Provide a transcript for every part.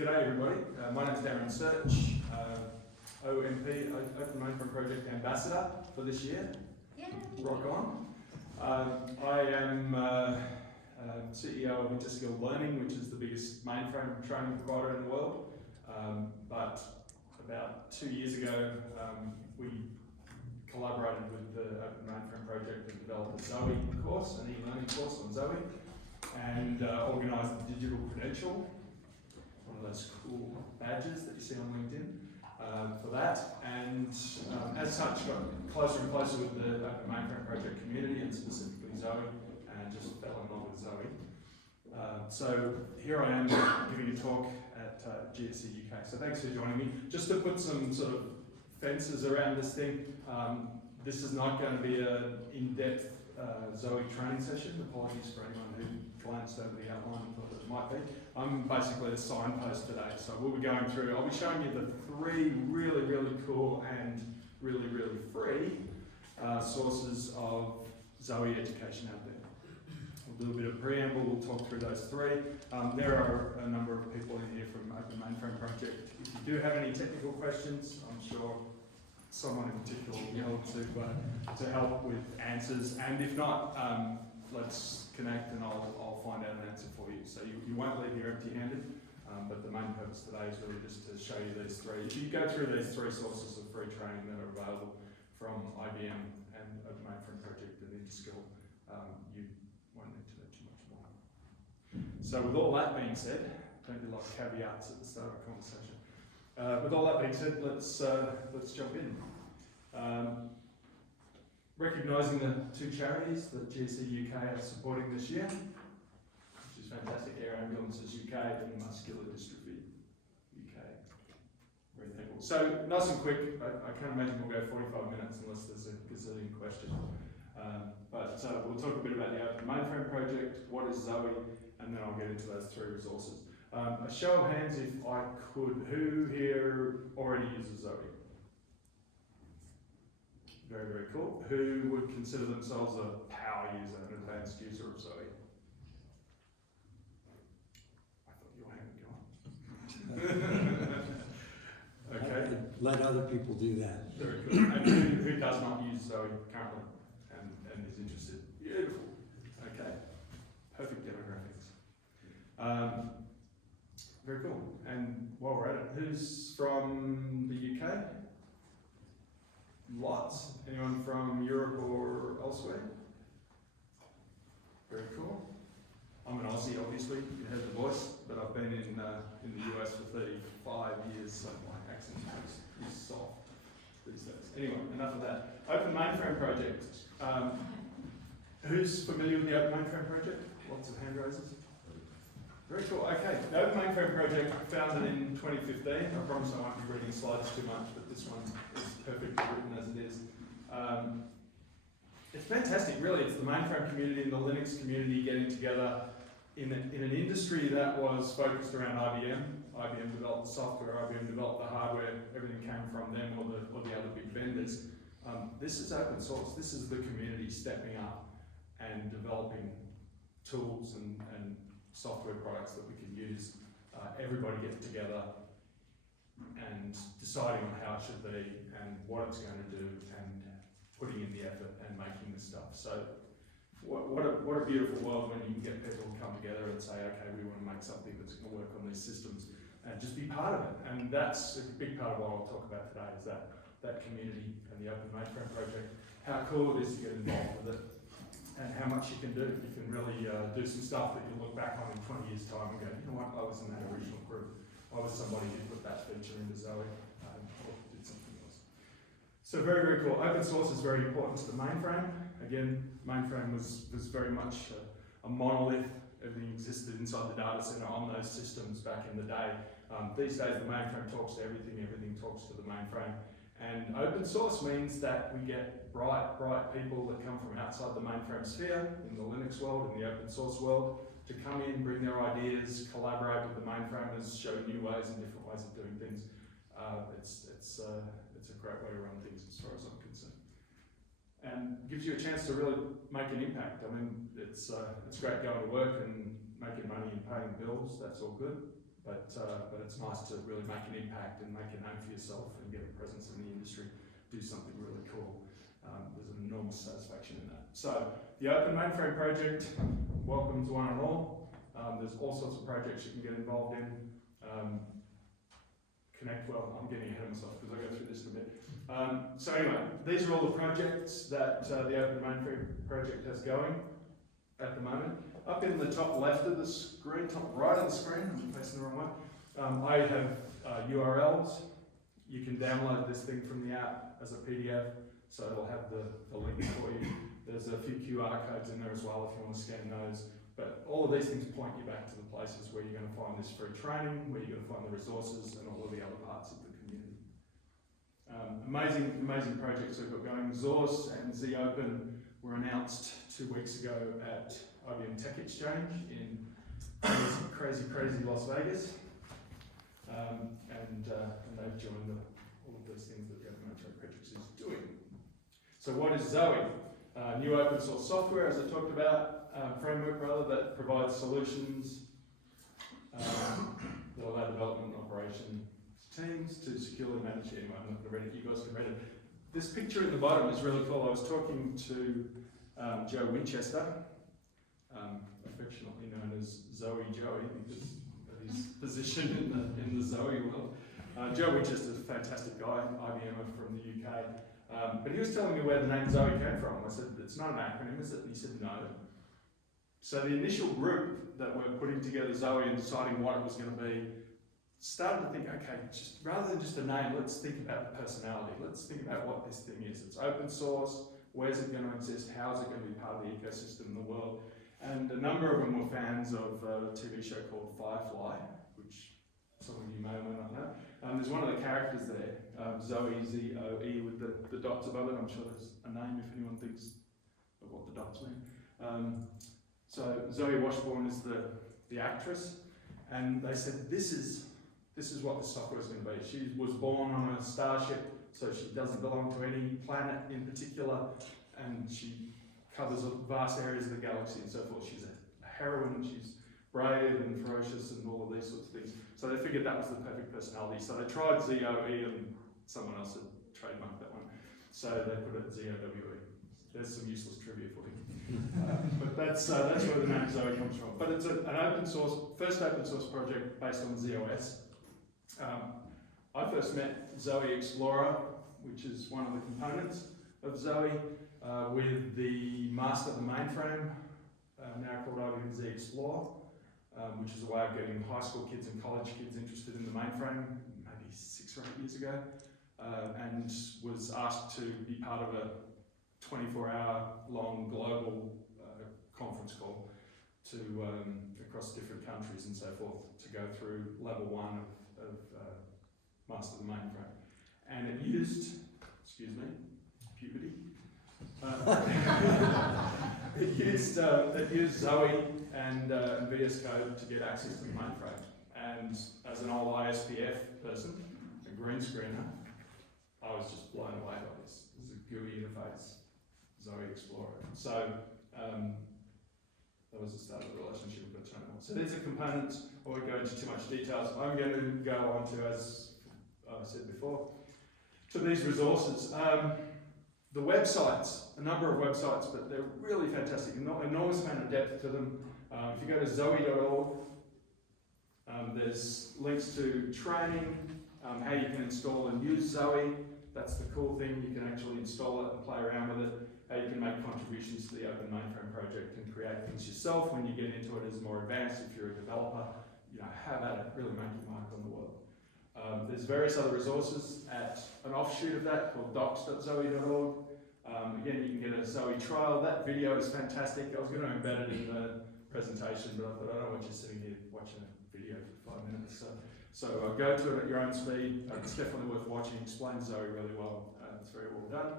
G'day everybody, my name is Darren Surch, OMP, Open Mainframe Project Ambassador for this year. Yeah. Rock on. I am CEO of Interskill Learning, which is the biggest mainframe training provider in the world. But about 2 years ago, we collaborated with the Open Mainframe Project and developed a Zowe course, an e-learning course on Zowe, and organised the digital credential, one of those cool badges that you see on LinkedIn, for that. And as such, got closer and closer with the Open Mainframe Project community and specifically Zowe, and just fell in love with Zowe. So here I am giving a talk at GSE UK. So thanks for joining me. Just to put some sort of fences around this thing, this is not going to be an in-depth Zowe training session. Apologies for anyone who glanced over the outline and thought it might be. I'm basically a signpost today, so we'll be going through, I'll be showing you the 3 really, really cool and really, really free sources of Zowe education out there. We'll do a bit of preamble, we'll talk through those 3. There are a number of people in here from Open Mainframe Project. If you do have any technical questions, I'm sure someone in particular will be able to help with answers, and if not, let's connect and I'll find out an answer for you. So you won't leave here empty-handed, but the main purpose today is really just to show you these 3. If you go through these 3 sources of free training that are available from IBM and Open Mainframe Project and Interskill, you won't need to know too much more. So with all that being said, don't do like caveats at the start of a conversation. With all that being said, let's jump in. Recognising the 2 charities that GSE UK are supporting this year, which is fantastic, Air Ambulances UK and Muscular Dystrophy UK. Very thankful. So nice and quick, I can't imagine we'll go 45 minutes unless there's a gazillion questions. But we'll talk a bit about the Open Mainframe Project, what is Zowe, and then I'll get into those 3 resources. A show of hands if I could, who here already uses Zowe? Very, very cool. Who would consider themselves a power user, an advanced user of Zowe? I thought your hand had gone. Okay. Let other people do that. Very cool. And who does not use Zowe currently and is interested? Beautiful. Okay. Perfect demographics. Very cool. And while we're at it, who's from the UK? Lots. Anyone from Europe or elsewhere? Very cool. I'm an Aussie, obviously. You heard the voice, but I've been in the US for 35 years, so my accent is soft these days. Anyway, enough of that. Open Mainframe Project. Who's familiar with the Open Mainframe Project? Lots of hand raises. Very cool. Okay, the Open Mainframe Project, founded in 2015. I promise I won't be reading slides too much, but this one is perfectly written as it is. It's fantastic, really. It's the mainframe community and the Linux community getting together in an industry that was focused around IBM. IBM developed the software, IBM developed the hardware, everything came from them or the other big vendors. This is open source. This is the community stepping up and developing tools and software products that we can use. Everybody getting together and deciding on how it should be and what it's going to do and putting in the effort and making the stuff. So what a beautiful world when you can get people to come together and say, okay, we want to make something that's going to work on these systems and just be part of it. And that's a big part of what I'll talk about today, is that community and the Open Mainframe Project, how cool it is to get involved with it, and how much you can do. You can really do some stuff that you'll look back on in 20 years' time and go, you know what, I was in that original group. I was somebody who put that feature into Zowe or did something else. So very, very cool. Open source is very important to the mainframe. Again, mainframe was very much a monolith. Everything existed inside the data center on those systems back in the day. These days the mainframe talks to everything, everything talks to the mainframe. And open source means that we get bright people that come from outside the mainframe sphere, in the Linux world, in the open source world, to come in, bring their ideas, collaborate with the mainframers, show new ways and different ways of doing things. It's a great way to run things as far as I'm concerned. And gives you a chance to really make an impact. I mean, it's great going to work and making money and paying bills, that's all good. but it's nice to really make an impact and make a name for yourself and get a presence in the industry, do something really cool. There's an enormous satisfaction in that. So the Open Mainframe Project welcomes one and all. There's all sorts of projects you can get involved in. I'm getting ahead of myself because I'll go through this in a bit. So anyway, these are all the projects that the Open Mainframe Project has going at the moment. Up in the top left of the screen, top right of the screen, I'm facing the wrong way, I have URLs. You can download this thing from the app as a PDF, so it'll have the link for you. There's a few QR codes in there as well if you want to scan those. But all of these things point you back to the places where you're going to find this free training, where you're going to find the resources and all of the other parts of the community. Amazing projects we've got going. Zowe and Zowe Open were announced 2 weeks ago at IBM Tech Exchange in crazy Las Vegas. And they've joined all of those things that the Open Mainframe Project is doing. So what is Zowe? New open source software, as I talked about. Framework that provides solutions that allow development and operation teams to securely manage. Anyway, I'm not going to read it, you guys can read it. This picture at the bottom is really cool. I was talking to Joe Winchester, affectionately known as Zowe Joey because of his position in the Zowe world. Joe Winchester is a fantastic guy, IBMer from the UK. But he was telling me where the name Zowe came from. I said, it's not an acronym, is it? And he said, no. So the initial group that were putting together Zowe and deciding what it was going to be started to think, okay, just rather than just a name, let's think about the personality. Let's think about what this thing is. It's open source. Where's it going to exist? How is it going to be part of the ecosystem in the world? And a number of them were fans of a TV show called Firefly, which some of you may or may not know. There's one of the characters there, Zoe, Z-O-E, with the dots above it. I'm sure there's a name if anyone thinks of what the dots mean. So Zoe Washburn is the actress, and they said this is what the software is going to be. She was born on a starship, so she doesn't belong to any planet in particular, and she covers vast areas of the galaxy and so forth. She's a heroine, she's brave and ferocious and all of these sorts of things. So they figured that was the perfect personality. So they tried Z-O-E and someone else had trademarked that one. So they put it Z-O-W-E. There's some useless trivia for you. But that's where the name Zowe comes from. But it's an open source, first open source project based on ZOS. I first met Zowe Explorer, which is one of the components of Zowe, with the master of the mainframe, now called IBM Z Explore, which is a way of getting high school kids and college kids interested in the mainframe, maybe 6 or 8 years ago, and was asked to be part of a 24-hour-long global conference call to across different countries and so forth to go through level 1 of Master of the Mainframe. And it used, excuse me, puberty. It used Zowe and VS Code to get access to the mainframe. And as an old ISPF person, a green screener, I was just blown away by this. This is a GUI interface, Zowe Explorer. So that was the start of the relationship with the terminal. So these are components. I won't go into too much details. I'm going to go on to, as I said before, to these resources. The websites, a number of websites, but they're really fantastic. An enormous amount of depth to them. If you go to zowe.org, there's links to training, how you can install and use Zowe. That's the cool thing. You can actually install it and play around with it. How you can make contributions to the Open Mainframe Project and create things yourself when you get into it as more advanced. If you're a developer, have at it, really make your mark on the world. There's various other resources at an offshoot of that called docs.zowe.org. Again, you can get a Zowe trial. That video is fantastic. I was going to embed it in the presentation, but I thought I don't want you sitting here watching a video for 5 minutes. So go to it at your own speed. It's definitely worth watching. Explains Zowe really well. It's very well done.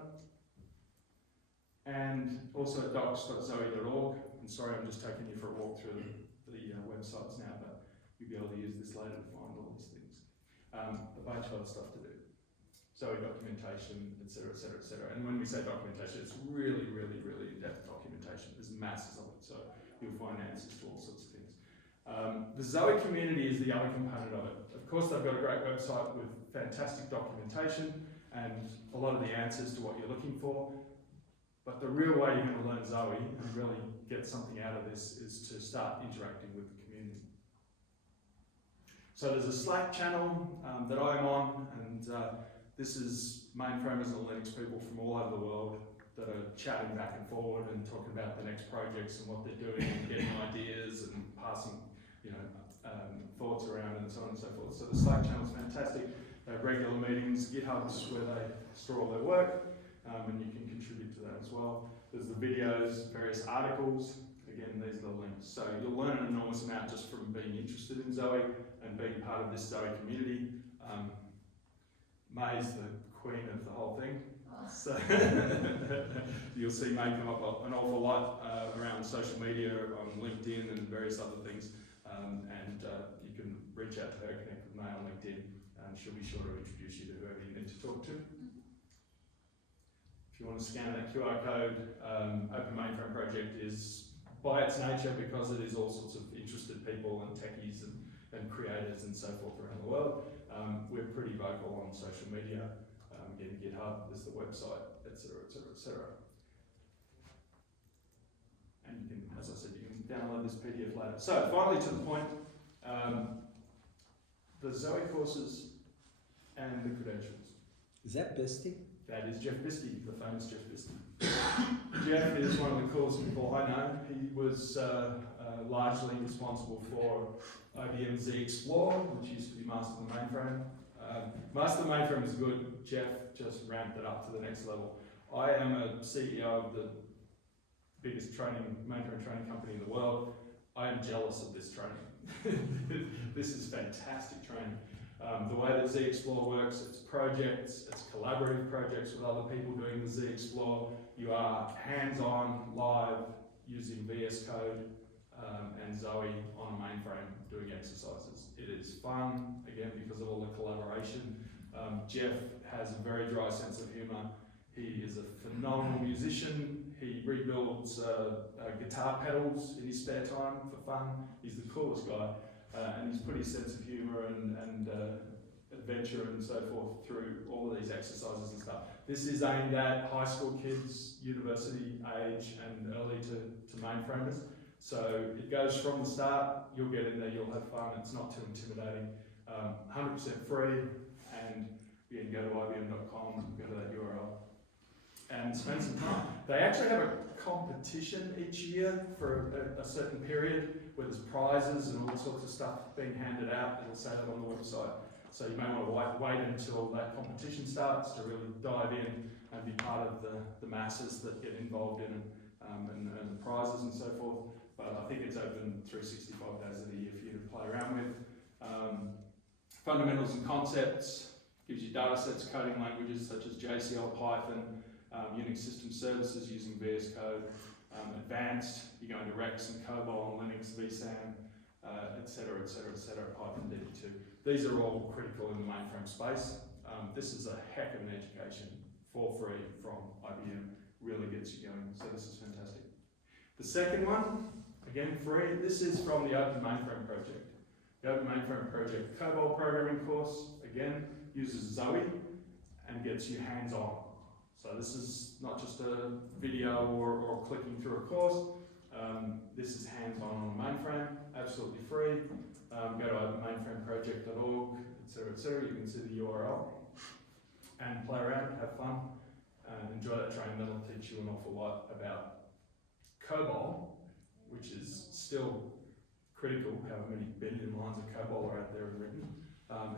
And also docs.zowe.org. And sorry, I'm just taking you for a walk through the websites now, but you'll be able to use this later to find all these things. A bunch of other stuff to do. Zowe documentation, etc., etc., etc. And when we say documentation, it's really in-depth documentation. There's masses of it, so you'll find answers to all sorts of things. The Zowe community is the other component of it. Of course, they've got a great website with fantastic documentation and a lot of the answers to what you're looking for. But the real way you're going to learn Zowe and really get something out of this is to start interacting with the community. So there's a Slack channel that I'm on, and this is mainframers and Linux people from all over the world that are chatting back and forward and talking about the next projects and what they're doing and getting ideas and passing, thoughts around and so on and so forth. So the Slack channel is fantastic. They have regular meetings, GitHubs where they store all their work, and you can contribute to that as well. There's the videos, various articles. Again, these are the links. So you'll learn an enormous amount just from being interested in Zowe and being part of this Zowe community. May's the queen of the whole thing. So you'll see May come up an awful lot around social media, on LinkedIn and various other things. And you can reach out to her, connect with May on LinkedIn, and she'll be sure to introduce you to whoever you need to talk to. If you want to scan that QR code, Open Mainframe Project is, by its nature, because it is all sorts of interested people and techies and creators and so forth around the world, we're pretty vocal on social media. Again, GitHub, there's the website, etc., etc., etc. And you can, as I said, you can download this PDF later. So finally to the point, the Zowe courses and the credentials. Is that Bisty? That is Jeff Bisty, the famous Jeff Bisty. Jeff is one of the coolest people I know. He was largely responsible for IBM Z Explore, which used to be Master of the Mainframe. Master of the Mainframe is good. Jeff just ramped it up to the next level. I am a CEO of the biggest mainframe training company in the world. I am jealous of this training. This is fantastic training. The way that Z Explore works, it's projects, it's collaborative projects with other people doing the Z Explore. You are hands-on, live, using VS Code and Zowe on a mainframe doing exercises. It is fun, again, because of all the collaboration. Jeff has a very dry sense of humour. He is a phenomenal musician. He rebuilds guitar pedals in his spare time for fun. He's the coolest guy. And he's put his sense of humour and adventure and so forth through all of these exercises and stuff. This is aimed at high school kids, university age and early to mainframers. So it goes from the start, you'll get in there, you'll have fun, it's not too intimidating. 100% free, and you can go to ibm.com, go to that URL, and spend some time. They actually have a competition each year for a certain period where there's prizes and all sorts of stuff being handed out. It'll say that on the website. So you may want to wait until that competition starts to really dive in and be part of the masses that get involved in it, and the prizes and so forth. But I think it's open 365 days of the year for you to play around with. Fundamentals and concepts, gives you data sets, coding languages such as JCL, Python, Unix system services using VS Code. Advanced, you're going to Rex and COBOL and Linux, vSAN, etc., etc., etc., Python DB2. These are all critical in the mainframe space. This is a heck of an education for free from IBM, really gets you going, so this is fantastic. The second one, again free, this is from the Open Mainframe Project. The Open Mainframe Project COBOL programming course, again, uses Zowe and gets you hands-on. So this is not just a video or clicking through a course. This is hands-on on a mainframe, absolutely free. Go to openmainframeproject.org, etc., etc. You can see the URL and play around, have fun, and enjoy that training. That'll teach you an awful lot about COBOL, which is still critical. However many billion lines of COBOL are out there and written,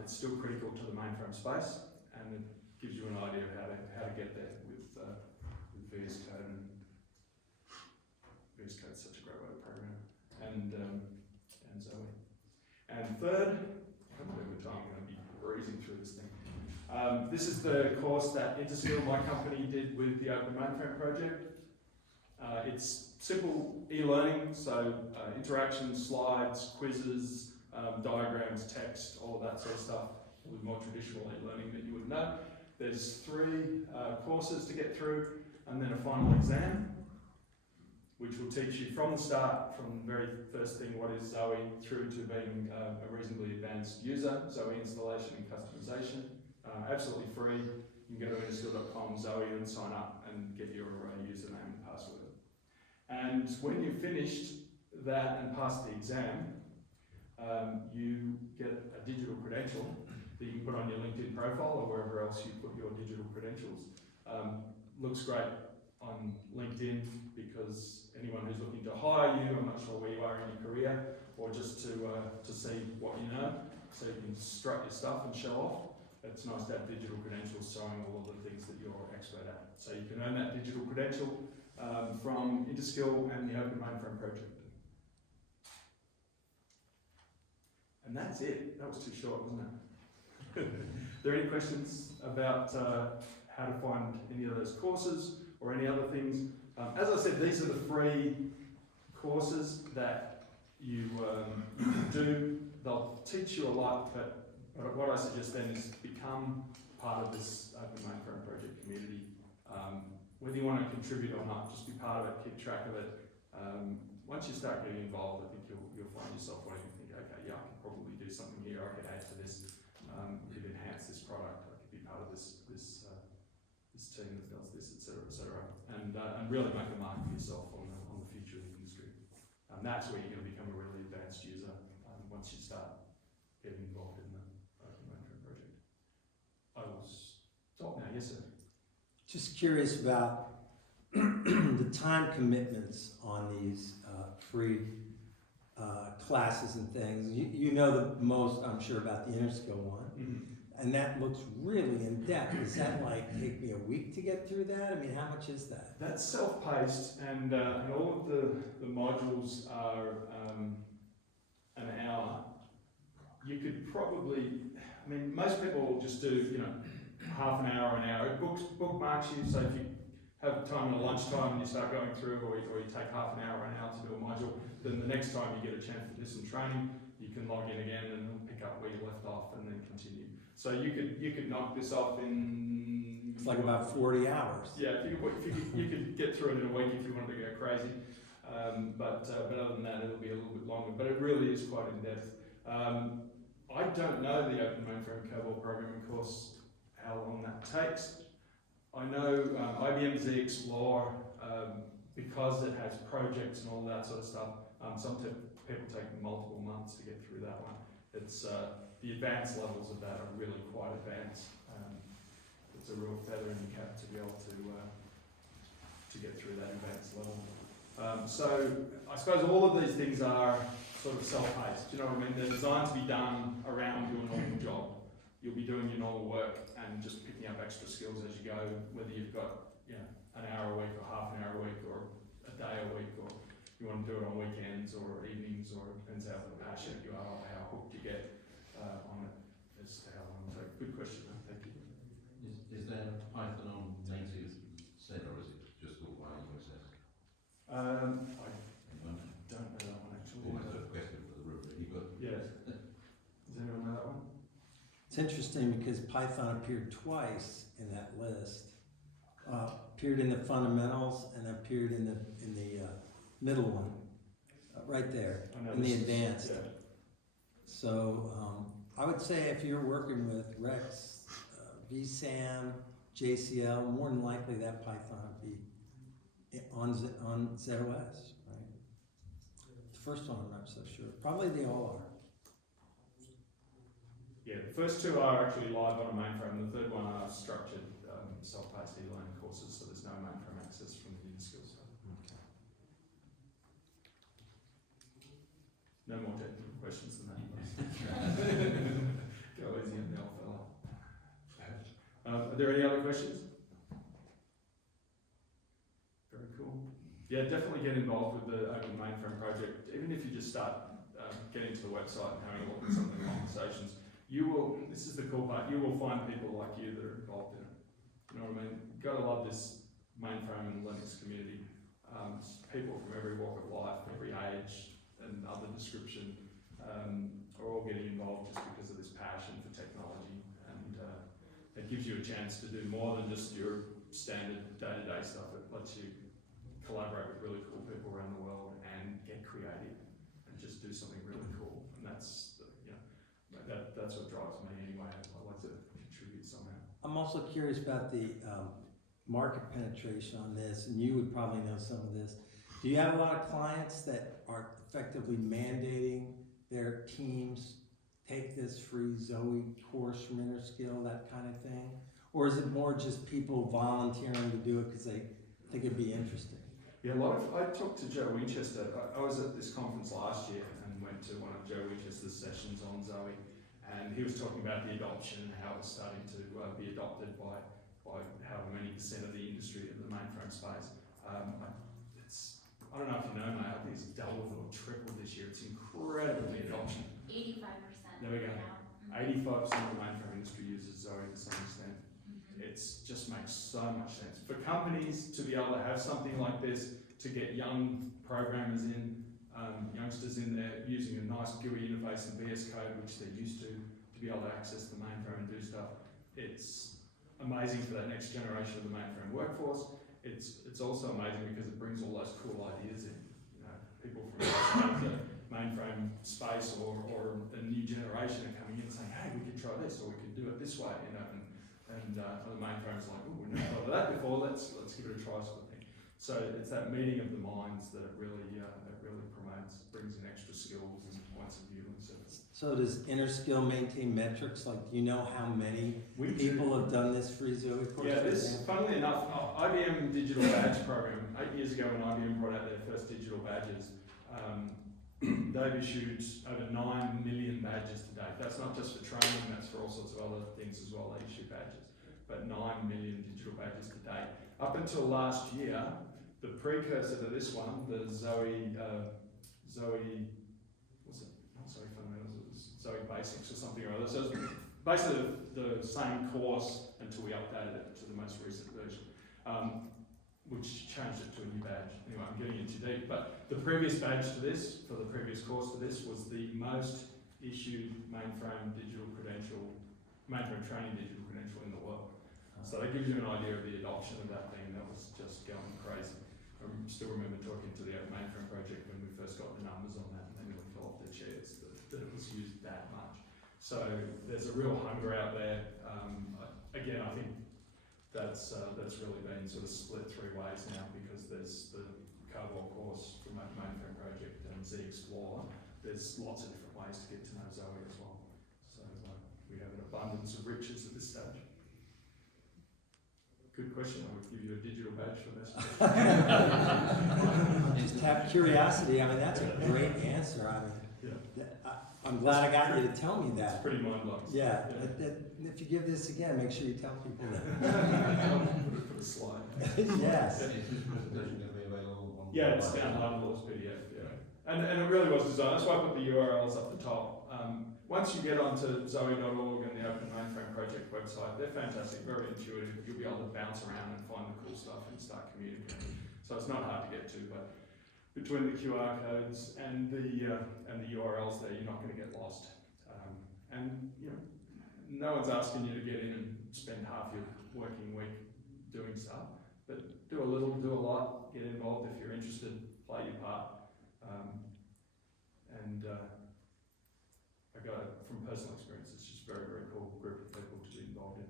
it's still critical to the mainframe space, and it gives you an idea of how to get there with VS Code. And VS Code is such a great way to program, and Zowe. And third, I can't believe the time I'm going to be breezing through this thing. This is the course that Interskill, my company, did with the Open Mainframe Project. It's simple e-learning, so interactions, slides, quizzes, diagrams, text, all of that sort of stuff, with more traditional e-learning that you would know. There's 3 courses to get through, and then a final exam, which will teach you from the start, from the very first thing, what is Zowe, through to being a reasonably advanced user, Zowe installation and customization. Absolutely free. You can go to interskill.com, Zowe, and sign up and get your username and password. And when you've finished that and passed the exam, you get a digital credential that you can put on your LinkedIn profile or wherever else you put your digital credentials. Looks great on LinkedIn because anyone who's looking to hire you, I'm not sure where you are in your career, or just to see what you know, so you can strut your stuff and show off. It's nice to have digital credentials showing all of the things that you're expert at. So you can earn that digital credential from Interskill and the Open Mainframe Project. And that's it. That was too short, wasn't it? Are there any questions about how to find any of those courses or any other things? As I said, these are the free courses that you can do. They'll teach you a lot, but what I suggest then is become part of this Open Mainframe Project community. Whether you want to contribute or not, just be part of it, keep track of it. Once you start getting involved, I think you'll find yourself wanting to think, okay, yeah, I could probably do something here, I could add to this, we could enhance this product, I could be part of this team that does this, etc., and really make a mark for yourself on the future of the industry. That's where you're going to become a really advanced user once you start getting involved in the Open Mainframe Project. I will stop now. Yes, sir. Just curious about the time commitments on these free classes and things. You know the most, I'm sure, about the Interskill one. Mm-hmm. And that looks really in depth. Does that like take me a week to get through that? I mean, how much is that? That's self-paced, and all of the modules are an hour. You could probably, I mean, most people will just do, half an hour or an hour. It bookmarks you, so if you have time at lunchtime and you start going through, or you take half an hour or an hour to do a module, then the next time you get a chance to do some training, you can log in again and pick up where you left off and then continue. So you could knock this off in... It's like about 40 hours. Yeah, you could get through it in a week if you wanted to go crazy. But other than that, it'll be a little bit longer. But it really is quite in depth. I don't know the Open Mainframe COBOL programming course, how long that takes. I know IBM Z Explore, because it has projects and all that sort of stuff, some people take multiple months to get through that one. It's the advanced levels of that are really quite advanced. It's a real feather in the cap to be able to get through that advanced level. So I suppose all of these things are sort of self-paced. Do you know what I mean? They're designed to be done around your normal job. You'll be doing your normal work and just picking up extra skills as you go, whether you've got an hour a week or half an hour a week or a day a week, or you want to do it on weekends or evenings, or it depends how passionate you are or how hooked you get on it as to how long it takes. Good question, thank you. Is there Python on native set, or is it just all by USS? I don't know that one actually. Almost a question for the room, really, but yes. Does anyone know that one? It's interesting because Python appeared twice in that list. Appeared in the fundamentals and appeared in the middle one, right there, in the advanced. Yeah. So I would say if you're working with Rex, vSAM, JCL, more than likely that Python would be on ZOS, right? The first one I'm not so sure. Probably they all are. Yeah, the first two are actually live on a mainframe. The third one are structured self-paced e-learning courses, so there's no mainframe access from the Interskill side. No more technical questions than that. Go easy on the old fella. Are there any other questions? Very cool. Yeah, definitely get involved with the Open Mainframe Project. Even if you just start getting to the website and having a look at some of the conversations, you will, this is the cool part, you will find people like you that are involved in it. You know what I mean? You've got to love this mainframe and Linux community. People from every walk of life, every age and other description are all getting involved just because of this passion for technology, and it gives you a chance to do more than just your standard day-to-day stuff. It lets you collaborate with really cool people around the world and get creative and just do something really cool. And that's, that's what drives me anyway. I like to contribute somehow. I'm also curious about the market penetration on this, and you would probably know some of this. Do you have a lot of clients that are effectively mandating their teams take this free Zowe course from Interskill, that kind of thing? Or is it more just people volunteering to do it because they think it'd be interesting? Yeah, I talked to Joe Winchester. I was at this conference last year and went to one of Joe Winchester's sessions on Zowe, and he was talking about the adoption and how it's starting to be adopted by however many % of the industry in the mainframe space. I don't know if you know, mate, I think it's doubled or tripled this year. It's incredible, the adoption. 85%. There we go. Now. 85% of the mainframe industry uses Zowe to some extent. It just makes so much sense. For companies to be able to have something like this, to get young programmers in, youngsters in there using a nice GUI interface and VS Code, which they're used to be able to access the mainframe and do stuff. It's amazing for that next generation of the mainframe workforce. It's also amazing because it brings all those cool ideas in. You know, people from outside the mainframe space or a new generation are coming in saying, hey, we could try this, or we could do it this way, you know, and the mainframe's like, oh, we've never thought of that before, let's give it a try sort of thing. So it's that meeting of the minds that it really promotes, brings in extra skills and points of view and so. So does Interskill maintain metrics? Like, do you know how many people have done this free Zowe course? Yeah, this, funnily enough, IBM Digital Badge Program, 8 years ago when IBM brought out their first digital badges, they've issued over 9 million badges to date. That's not just for training, that's for all sorts of other things as well. They issue badges, but 9 million digital badges to date. Up until last year, the precursor to this one, the Zowe Basics or something or other. So it's basically the same course until we updated it to the most recent version, which changed it to a new badge. Anyway, I'm getting into deep, but the previous badge to this, for the previous course to this, was the most issued mainframe training digital credential in the world. So that gives you an idea of the adoption of that thing. That was just going crazy. I still remember talking to the Open Mainframe Project when we first got the numbers on that, and they nearly fell off their chairs that it was used that much. So there's a real hunger out there. Again, I think that's really been sort of split 3 ways now, because there's the Carbol course from Open Mainframe Project and Z Explorer. There's lots of different ways to get to know Zowe as well. So we have an abundance of riches at this stage. Good question. I would give you a digital badge for this. Just have curiosity. I mean, that's a great answer. I mean, I'm glad I got you to tell me that. It's pretty mind-blowing. Yeah. If you give this again, make sure you tell people that. I'll put it for the slide. Yes. Is this presentation going to be available on? Yeah, it's downloadable as PDF. Yeah, and it really was designed. That's why I put the URLs up the top. Once you get onto Zowe.org and the Open Mainframe Project website, they're fantastic, very intuitive. You'll be able to bounce around and find the cool stuff and start communicating. So it's not hard to get to, but between the QR codes and the URLs there, you're not going to get lost. And you know, no one's asking you to get in and spend half your working week doing stuff, but do a little, do a lot, get involved if you're interested, play your part. I got it from personal experience. It's just a very, very cool group of people to be involved in.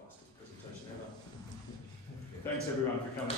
Fastest presentation ever. Thanks everyone for coming.